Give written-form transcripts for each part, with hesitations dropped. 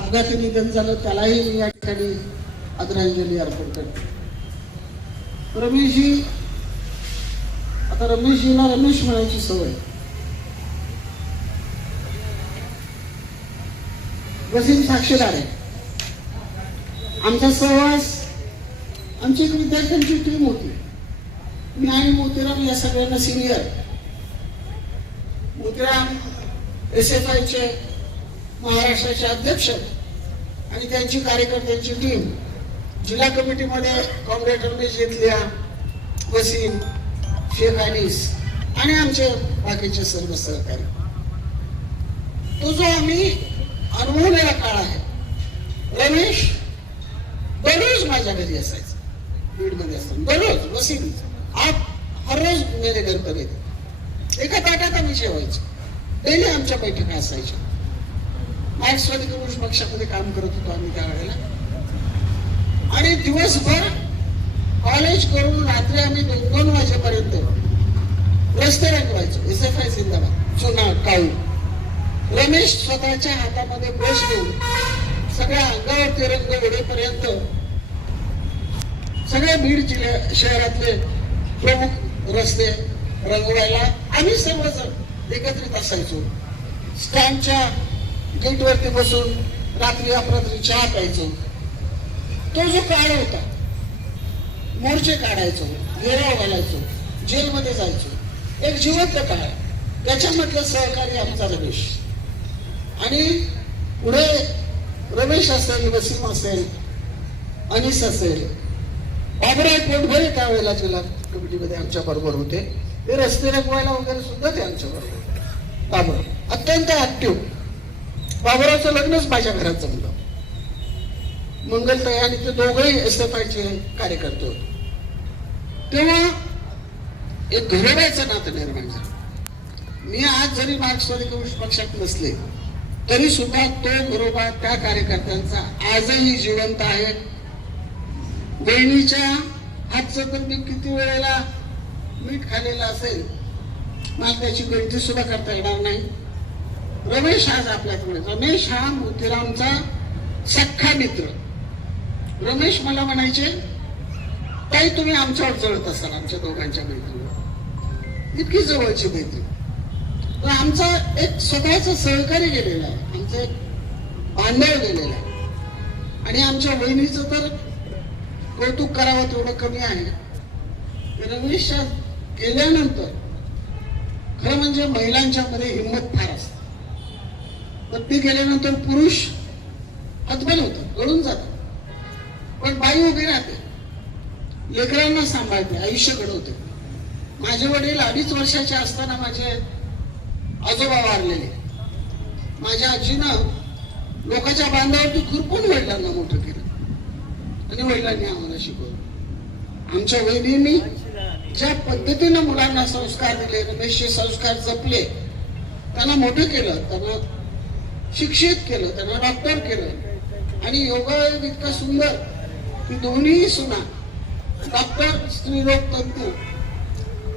अपघाती निधन झालं त्यालाही मी या ठिकाणी आदरांजली अर्पण करतो। रमेशजी, आता रमेशजीला रमेश म्हणायची सवय, वसीम साक्षीदार आहे। आमचा सहवास, आमची एक विद्यार्थ्यांची टीम होती, मी आणि मोतीराम या सगळ्यांना सिनियर। मोतीराम SFIचे महाराष्ट्राचे अध्यक्ष आणि त्यांची कार्यकर्त्यांची टीम, जिल्हा कमिटीमध्ये कॉम्रेड रमेश जेतलिया, वसीम, शेख अनीस आणि आमचे बाकीचे सर्व सहकारी। तो जो आम्ही अनुभवलेला काळ आहे, रमेश दररोज माझ्या घरी असायचा, बीडमध्ये असताना दररोज। वसीम, आप हर रोज मेरे घर पर येते, एका ताटात आम्ही जेवायचो, डेली आमच्या बैठका असायच्या। मार्क्सवादी कम्युनिस्ट पक्षामध्ये काम करत होतो आम्ही त्यावेळेला, आणि दिवसभर कॉलेज करून रात्री आम्ही 2-2 वाजेपर्यंत रस्ते रंगवायचो। SFI जिंदाबाद, चुना काळू। रमेश स्वतःच्या हातामध्ये ब्रश घेऊन सगळ्या अंगावर तिरंग उडेपर्यंत सगळ्या बीड जिल्ह्या शहरातले प्रमुख रस्ते रंगवायला आम्ही सर्वजण एकत्रित असायचो। स्टँडच्या गेटवरती बसून रात्री अपरात्री चहा प्यायचो। तो जो काळ होता, मोर्चे काढायचो, घेराव घालायचो, जेलमध्ये जायचो, एक जिवंत काळ। त्याच्यामधलं सहकारी आमचा रमेश, आणि पुढे रमेश असेल, वसीम असेल, अनीस असेल, बाबुराव पोटभरे त्यावेळेला जिल्हा कमिटीमध्ये आमच्या बरोबर होते। ते रस्ते रंगवायला वगैरे सुद्धा ते आमच्या बरोबर। बाबुराव अत्यंत ऍक्टिव्ह। बाबुरावचं लग्नच माझ्या घरात जमलं। मंगलताई आणि ते दोघंही SFIचे कार्यकर्ते होते। तेव्हा एक घरोबाचं नातं निर्माण झालं। मी आज जरी मार्क्सवादी कम्युनिस्ट पक्षात नसले तरी सुद्धा तो घरोबा त्या कार्यकर्त्यांचा आजही जिवंत आहे। बहिणीच्या हातचं तर मी किती वेळेला मीठ खाल्लेलं असेल, मला त्याची गणती सुद्धा करता येणार नाही। रमेश आज आपल्याकडे, रमेश हा मोतीरामचा सख्खा मित्र। रमेश मला म्हणायचे, ताई तुम्ही आमच्यावर जळत असाल, आमच्या दोघांच्या मैत्रीवर, इतकी जवळची मैत्री। आमचा एक स्वतःचा सहकारी गेलेला आहे, आमचं एक बांधव गेलेला आहे, आणि आमच्या बहिणीचं तर कौतुक करावं तेवढं कमी आहे। रमेशच्या गेल्यानंतर खरं म्हणजे महिलांच्या मध्ये हिंमत फार असते, पण ती गेल्यानंतर पुरुष हतबल होतात, गळून जातात, पण बाई उभी राहते, लेकरांना सांभाळते, आयुष्य घडवते। माझे वडील 2.5 वर्षाचे असताना माझे आजोबा वारलेले। माझ्या आजीनं लोकांच्या बांधावरती खुरपून वडिलांना मोठं केलं, आणि वडिलांनी आम्हाला शिकवलं। आमच्या वहिनींनी ज्या पद्धतीनं मुलांना संस्कार दिले, रमेशचे संस्कार जपले, त्यांना मोठं केलं, त्यांना शिक्षित केलं, त्यांना डॉक्टर केलं। आणि योगायोग इतका सुंदर की दोन्ही सुना डॉक्टर, स्त्रीरोग तज्ञ,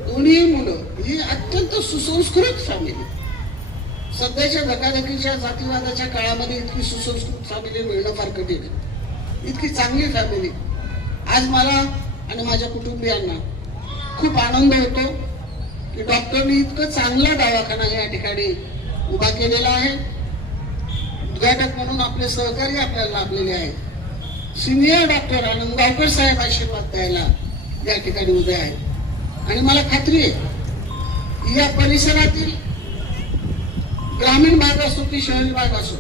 दोन्ही मुलं ही अत्यंत सुसंस्कृत फॅमिली। सध्याच्या धकाधकीच्या जातीवादाच्या काळामध्ये इतकी सुसंस्कृत फॅमिली मिळणं फार कठीण आहे। इतकी चांगली फॅमिली आज मला आणि माझ्या कुटुंबियांना खूप आनंद होतो की डॉक्टरनी इतकं चांगला दवाखाना या ठिकाणी उभा केलेला आहे। उद्घाटक म्हणून आपले सहकारी आपल्याला लाभलेले आहेत। सिनियर डॉक्टर आनंद गावकर साहेब आशीर्वाद द्यायला या ठिकाणी उभे आहेत, आणि मला खात्री आहे या परिसरातील ग्रामीण भाग असो की शहरी भाग असो,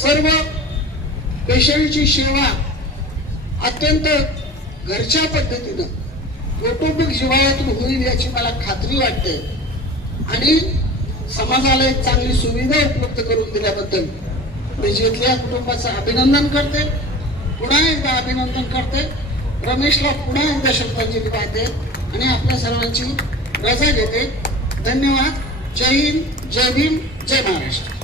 सर्व पेशंटची सेवा अत्यंत घरच्या पद्धतीनं कौटुंबिक जिव्हाळ्यातून होईल याची मला खात्री वाटते। आणि समाजाला एक चांगली सुविधा उपलब्ध करून दिल्याबद्दल मी जेतलिया कुटुंबाचं अभिनंदन करते, पुन्हा एकदा अभिनंदन करते। रमेशला पुन्हा एकदा श्रद्धांजली वाहते आणि आपल्या सर्वांची रजा घेते। धन्यवाद। जय हिंद, जय भीम, जय महाराष्ट्र।